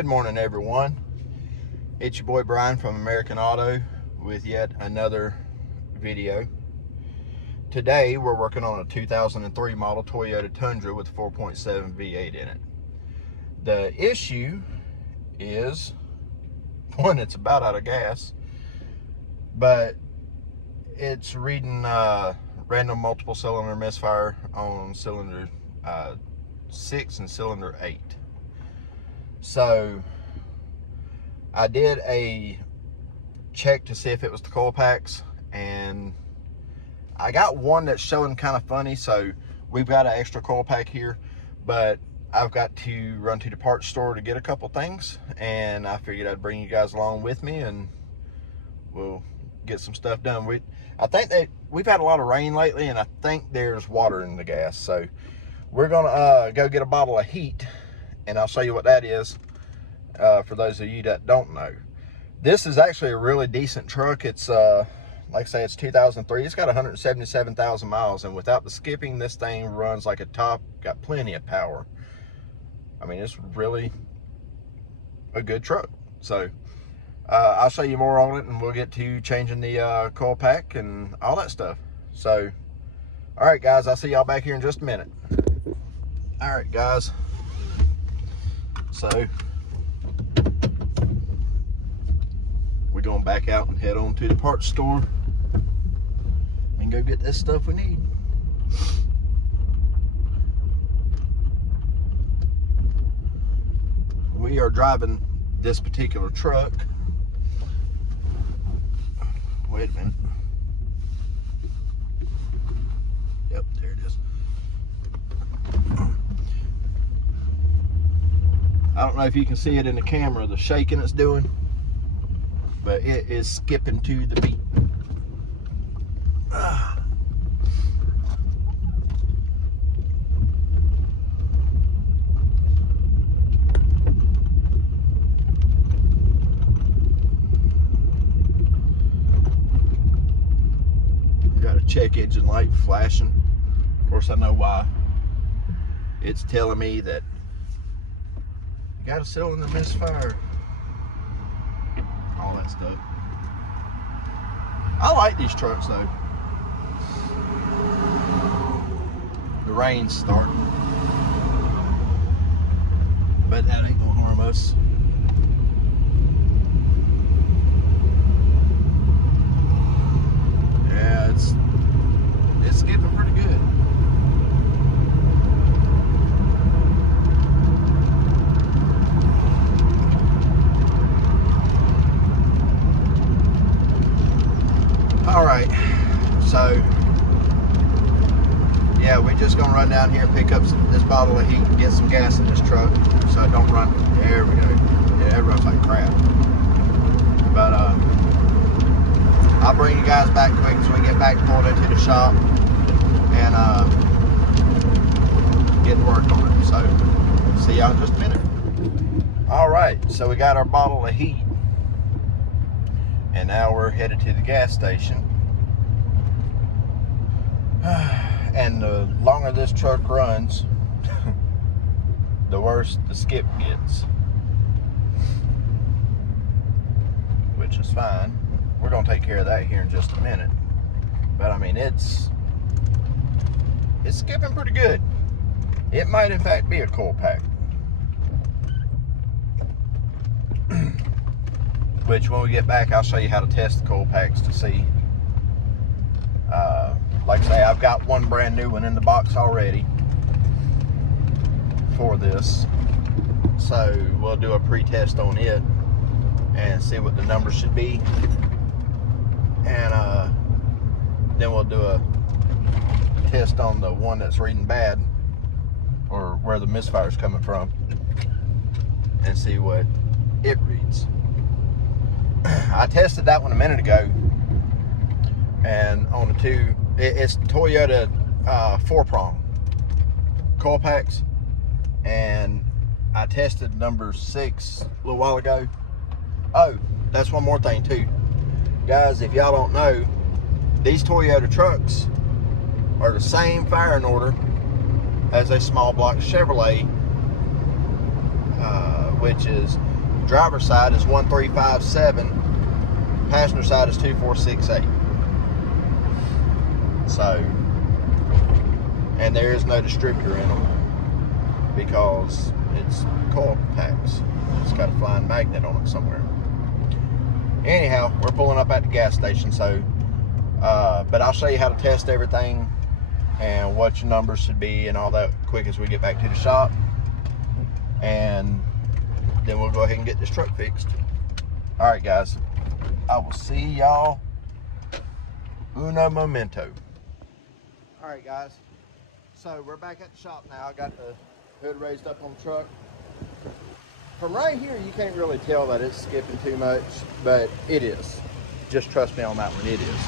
Good morning, everyone. It's your boy Brian from American Auto with yet another video. Today we're working on a 2003 model Toyota Tundra with 4.7 V8 in it. The issue is, one, it's about out of gas, but it's reading random multiple cylinder misfire on cylinder 6 and cylinder 8. So I did a check to see if it was the coil packs, and I got one that's showing kind of funny. So we've got an extra coil pack here, but I've got to run to the parts store to get a couple things, and I figured I'd bring you guys along with me and we'll get some stuff done. I think that we've had a lot of rain lately, and I think there's water in the gas, so we're gonna go get a bottle of heat, and I'll show you what that is for those of you that don't know. This is actually a really decent truck. It's like I say, it's 2003. It's got 177,000 miles, and without the skipping, this thing runs like a top. Got plenty of power. I mean, it's really a good truck. So I'll show you more on it, and we'll get to changing the coil pack and all that stuff. So all right, guys, I'll see y'all back here in just a minute. All right, guys, so we're going back out and head on to the parts store and go get this stuff we need. We are driving this particular truck. Wait a minute. Yep, there it is. I don't know if you can see it in the camera, the shaking it's doing, but it is skipping to the beat. Got a check engine light flashing. Of course, I know why. It's telling me that you got a cylinder misfire. All that stuff. I like these trucks though. The rain's starting, but that ain't gonna harm us. Yeah, it's skipping pretty good. All right, so yeah, we're just gonna run down here and pick up this bottle of heat and get some gas in this truck so it don't run. There we go. Yeah, it runs like crap. But I'll bring you guys back quick as we get back pulled into the shop and get to work on it. So see y'all in just a minute. All right, so we got our bottle of heat, and now we're headed to the gas station. And the longer this truck runs, the worse the skip gets, which is fine. We're gonna take care of that here in just a minute. But I mean, it's skipping pretty good. It might in fact be a coil pack. Which when we get back, I'll show you how to test the coil packs to see. Like I say, I've got one brand new one in the box already for this. So we'll do a pre-test on it and see what the numbers should be. And then we'll do a test on the one that's reading bad, or where the misfire is coming from, and see what it reads. I tested that one a minute ago, and on the two, it's Toyota 4-prong coil packs, and I tested number 6 a little while ago. Oh, that's one more thing too, guys. If y'all don't know, these Toyota trucks are the same firing order as a small block Chevrolet, which is driver's side is 1357, passenger side is 2468. So, and there is no distributor in them because it's coil packs. It's got a flying magnet on it somewhere. Anyhow, we're pulling up at the gas station, so but I'll show you how to test everything and what your numbers should be and all that quick as we get back to the shop, and then we'll go ahead and get this truck fixed. All right, guys, I will see y'all uno momento. All right, guys, so we're back at the shop now. I got the hood raised up on the truck. From right here, you can't really tell that it's skipping too much, but it is. Just trust me on that one, it is.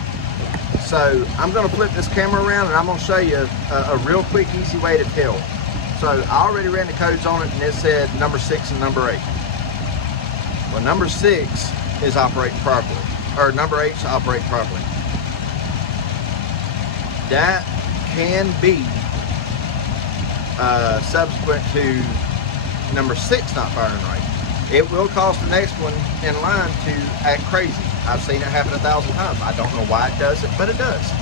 So I'm gonna flip this camera around and I'm gonna show you a real quick, easy way to tell. So I already ran the codes on it and it said number 6 and number 8. Well, number 6 is operating properly, or number 8 is operating properly. That can be subsequent to number 6 not firing right. It will cause the next one in line to act crazy. I've seen it happen 1,000 times. I don't know why it does it, but it does.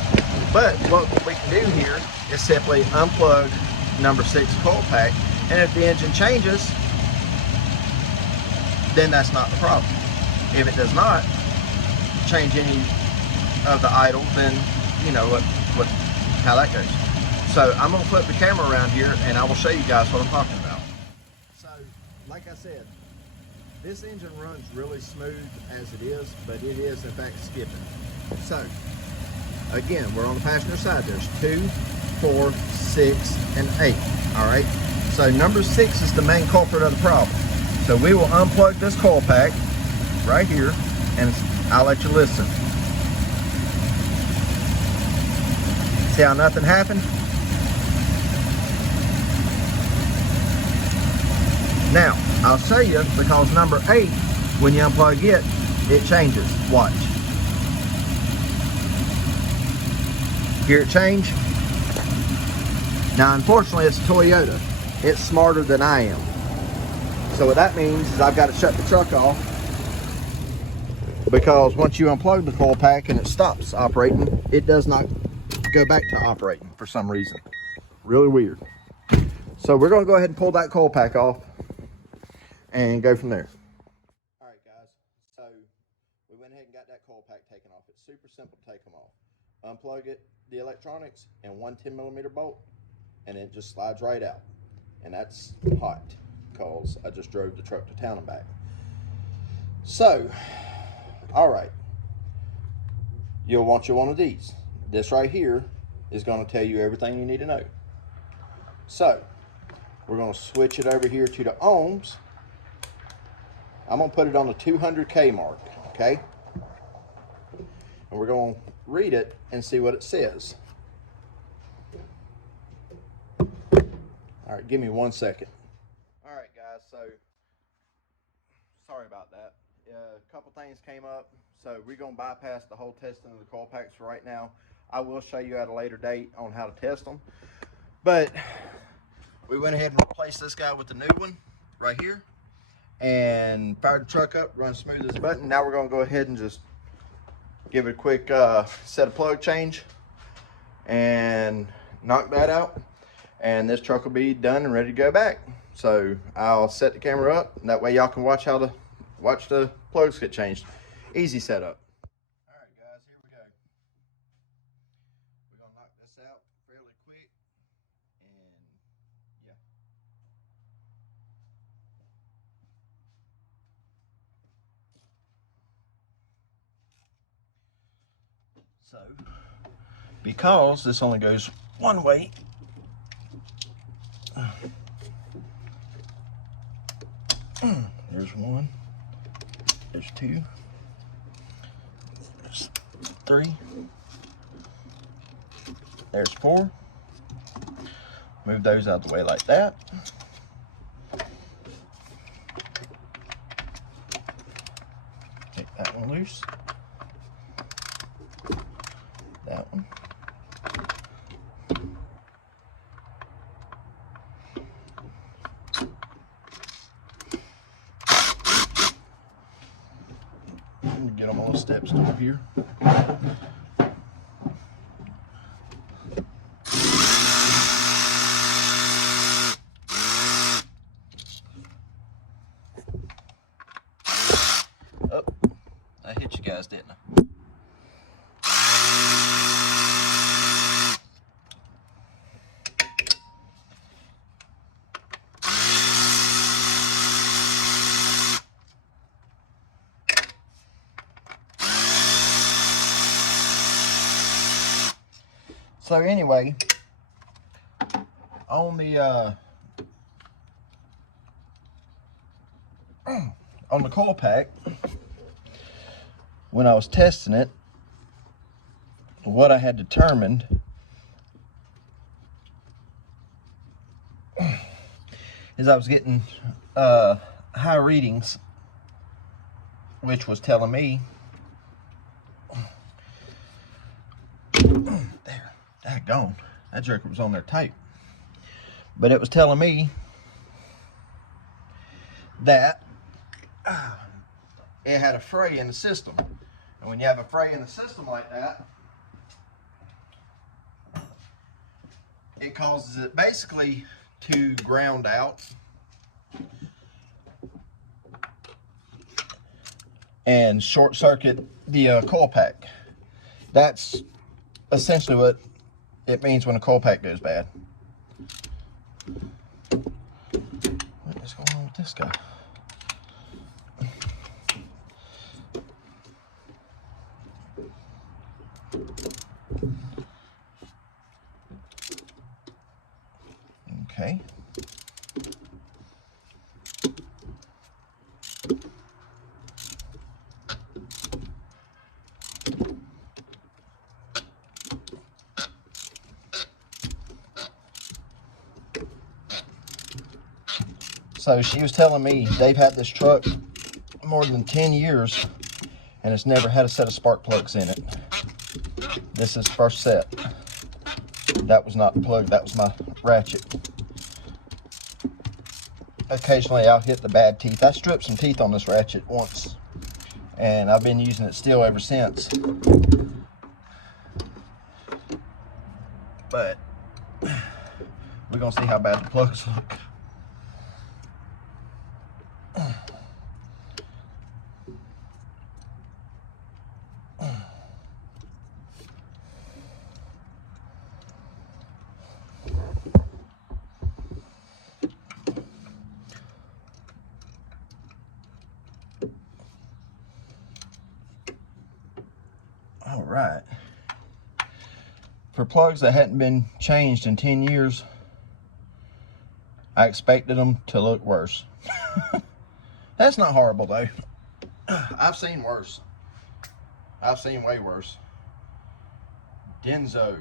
But what we can do here is simply unplug number 6 coil pack, and if the engine changes, then that's not the problem. If it does not change any of the idle, then you know how that goes. So I'm gonna flip the camera around here and I will show you guys what I'm talking about. So, like I said, this engine runs really smooth as it is, but it is in fact skipping. So, again, we're on the passenger side. There's 2, 4, 6, and 8. All right. So number 6 is the main culprit of the problem. So we will unplug this coil pack right here, and I'll let you listen. See how nothing happened? Now, I'll show you, because number 8, when you unplug it, it changes. Watch. Hear it change? Now, unfortunately, it's a Toyota. It's smarter than I am. So what that means is I've got to shut the truck off, because once you unplug the coil pack and it stops operating, it does not go back to operating for some reason. Really weird. So we're going to go ahead and pull that coil pack off and go from there. All right, guys, so we went ahead and got that coil pack taken off. It's super simple to take them off. Unplug it, the electronics, and 1 10mm bolt, and it just slides right out. And that's hot, because I just drove the truck to town and back. So, all right, you'll want you one of these. This right here is going to tell you everything you need to know. So, we're going to switch it over here to the ohms. I'm going to put it on the 200K mark, okay? And we're going to read it and see what it says. All right, give me 1 second. All right, guys, so sorry about that. A couple things came up, so we're going to bypass the whole testing of the coil packs for right now. I will show you at a later date on how to test them. But we went ahead and replaced this guy with the new one right here, and fired the truck up, run smooth as a button. Now we're going to go ahead and just give it a quick set of plug change and knock that out, and this truck will be done and ready to go back. So I'll set the camera up, and that way y'all can watch the plugs get changed. Easy setup. All right, guys, here we go. We're gonna knock this out fairly quick, and yeah. So, because this only goes one way, there's 1, there's 2, there's 3, there's 4. Move those out of the way like that. Take that one loose. That one. step stool here. Oh, I hit you guys, didn't I? So anyway, on the on the coil pack, when I was testing it, what I had determined is I was getting high readings, which was telling me there, daggone, that jerker was on there tight, but it was telling me that it had a fray in the system. And when you have a fray in the system like that, it causes it basically to ground out and short circuit the coil pack. That's essentially what it means when a coil pack goes bad. What is going on with this guy? Okay. So she was telling me they've had this truck more than 10 years and it's never had a set of spark plugs in it. This is the first set. That was not the plug, that was my ratchet. Occasionally I'll hit the bad teeth. I stripped some teeth on this ratchet once and I've been using it still ever since. But we're gonna see how bad the plugs look. All right. For plugs that hadn't been changed in 10 years, I expected them to look worse. That's not horrible though. I've seen worse. I've seen way worse. Denso.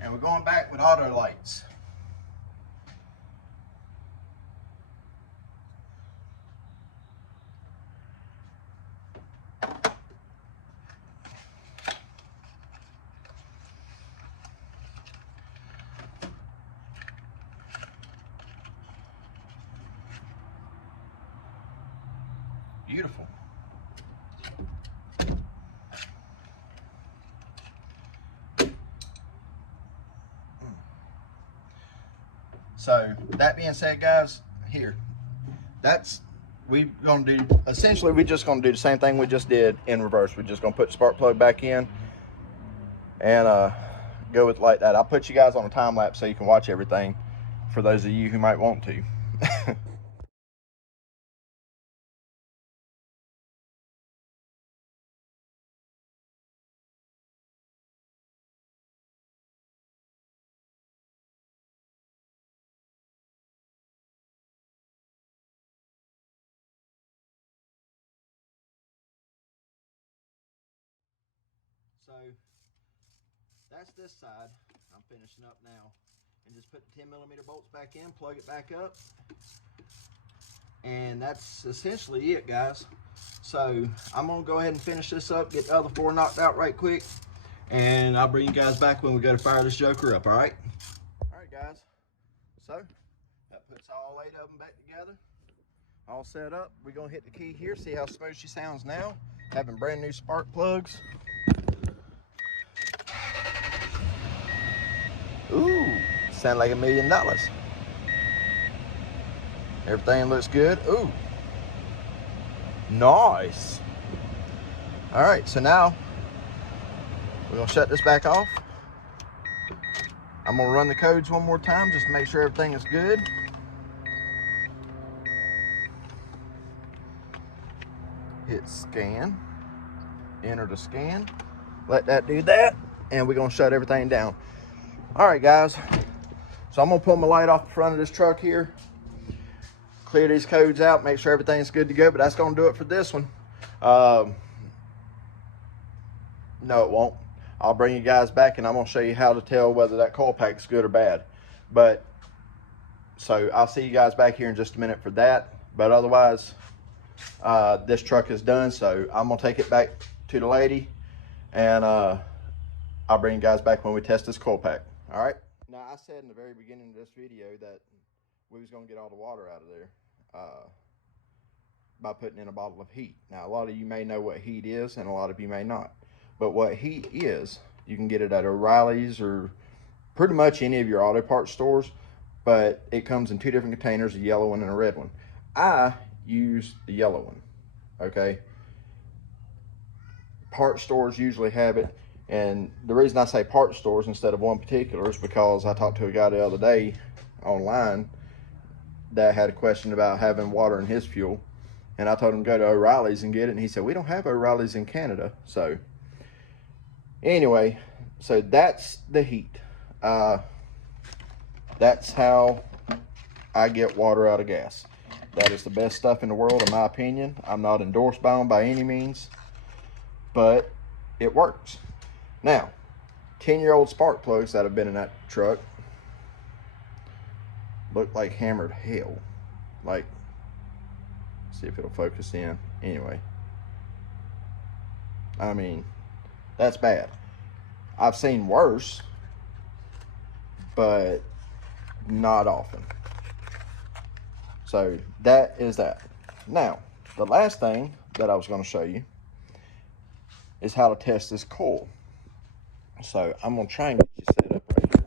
And we're going back with auto lights. Beautiful. So that being said, guys, here, we're gonna do, essentially we're just gonna do the same thing we just did in reverse. We're just gonna put the spark plug back in and go with like that. I'll put you guys on a time lapse so you can watch everything for those of you who might want to. So that's this side. I'm finishing up now. And just put the 10mm bolts back in, plug it back up. And that's essentially it, guys. So I'm gonna go ahead and finish this up, get the other 4 knocked out right quick, and I'll bring you guys back when we go to fire this joker up. All right, guys. So that puts all 8 of them back together, all set up. We're gonna hit the key here, see how smooth she sounds now, having brand new spark plugs. Ooh, sound like $1 million. Everything looks good. Ooh, nice. All right, so now we're gonna shut this back off. I'm gonna run the codes one more time just to make sure everything is good. Hit scan, enter the scan, let that do that, and we're gonna shut everything down. All right, guys, so I'm gonna pull my light off the front of this truck here, clear these codes out, make sure everything's good to go, but that's gonna do it for this one. No, it won't. I'll bring you guys back and I'm gonna show you how to tell whether that coil pack is good or bad. But, so I'll see you guys back here in just a minute for that. But otherwise, this truck is done, so I'm gonna take it back to the lady, and I'll bring you guys back when we test this coil pack. All right. Now, I said in the very beginning of this video that we was gonna get all the water out of there by putting in a bottle of heat. Now, a lot of you may know what heat is, and a lot of you may not. But what heat is, you can get it at O'Reilly's or pretty much any of your auto parts stores, but it comes in 2 different containers, a yellow one and a red one. I use the yellow one, okay? Part stores usually have it, and the reason I say part stores instead of one particular is because I talked to a guy the other day online that had a question about having water in his fuel, and I told him to go to O'Reilly's and get it, and he said, we don't have O'Reilly's in Canada. So anyway, so that's the heat. That's how I get water out of gas. That is the best stuff in the world, in my opinion. I'm not endorsed by them by any means, but it works. Now, 10-year-old spark plugs that have been in that truck look like hammered hell. Like, see if it'll focus in. Anyway, I mean, that's bad. I've seen worse, but not often. So that is that. Now, the last thing that I was going to show you is how to test this coil. So I'm going to try and get you set up right here.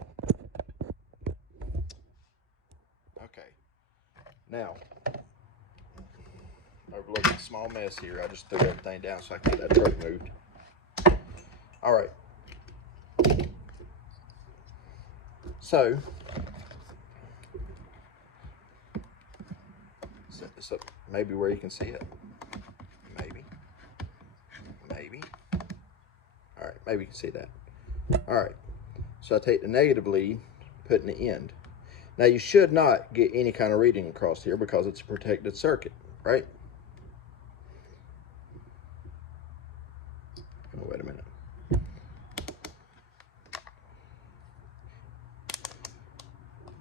Okay. Now, overlooking a small mess here, I just threw everything down so I can get that truck moved. All right. So, set this up maybe where you can see it. Maybe. All right, maybe you can see that. All right, so I take the negative lead, put in the end. Now, you should not get any kind of reading across here because it's a protected circuit, right? Oh, wait a minute.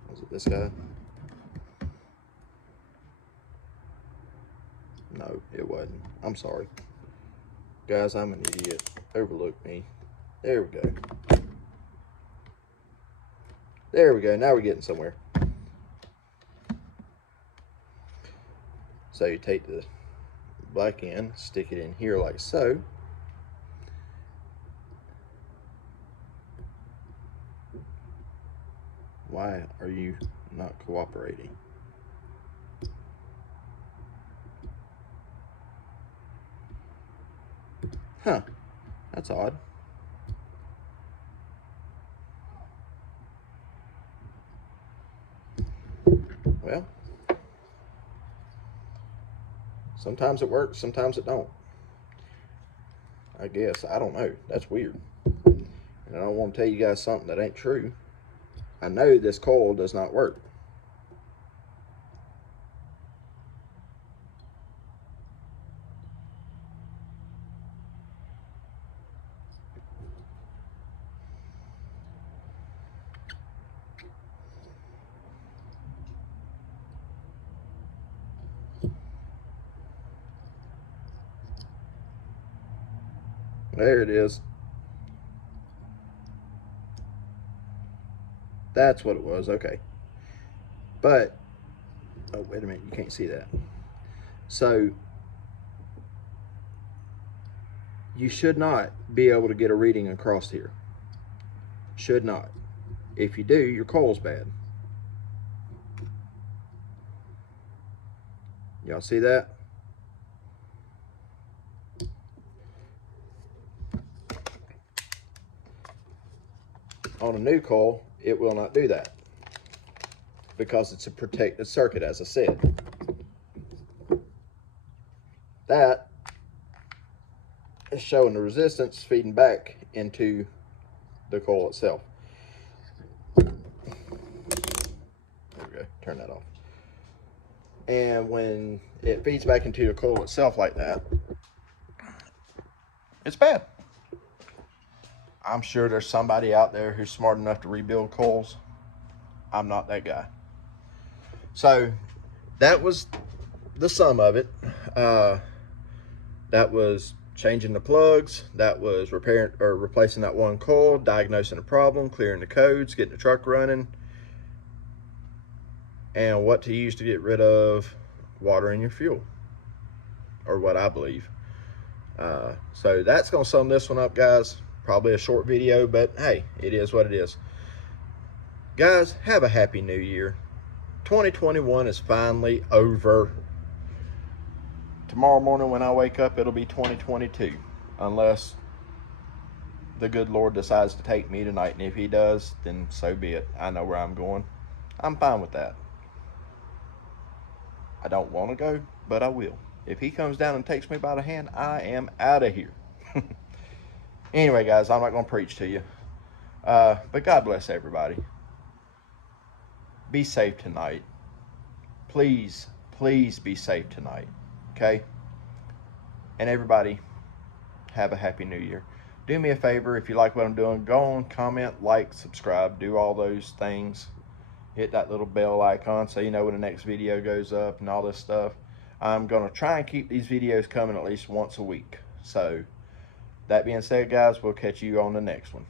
Was it this guy? No, it wasn't. I'm sorry. Guys, I'm an idiot. Overlook me. There we go. There we go. Now we're getting somewhere. So you take the black end, stick it in here like so. Why are you not cooperating? Huh, that's odd. Well, sometimes it works, sometimes it don't. I guess, I don't know. That's weird. And I don't want to tell you guys something that ain't true. I know this coil does not work. There it is. That's what it was. Okay. But, oh, wait a minute. You can't see that. So, you should not be able to get a reading across here. Should not. If you do, your coil's bad. Y'all see that? On a new coil, it will not do that because it's a protected circuit, as I said. That is showing the resistance feeding back into the coil itself. There we go, turn that off. And when it feeds back into the coil itself like that, it's bad. I'm sure there's somebody out there who's smart enough to rebuild coils. I'm not that guy. So that was the sum of it. That was changing the plugs. That was repairing or replacing that one coil, diagnosing the problem, clearing the codes, getting the truck running, and what to use to get rid of water in your fuel, or what I believe. So that's gonna sum this one up, guys. Probably a short video, but hey, it is what it is. Guys, have a happy new year. 2021 is finally over. Tomorrow morning when I wake up, it'll be 2022, unless the good Lord decides to take me tonight. And if he does, then so be it. I know where I'm going. I'm fine with that. I don't want to go, but I will. If he comes down and takes me by the hand, I am out of here. Anyway, guys, I'm not going to preach to you. But God bless everybody. Be safe tonight. Please, please be safe tonight. Okay? And everybody, have a happy new year. Do me a favor, if you like what I'm doing, go on, comment, like, subscribe, do all those things. Hit that little bell icon so you know when the next video goes up and all this stuff. I'm going to try and keep these videos coming at least once a week. So, that being said, guys, we'll catch you on the next one.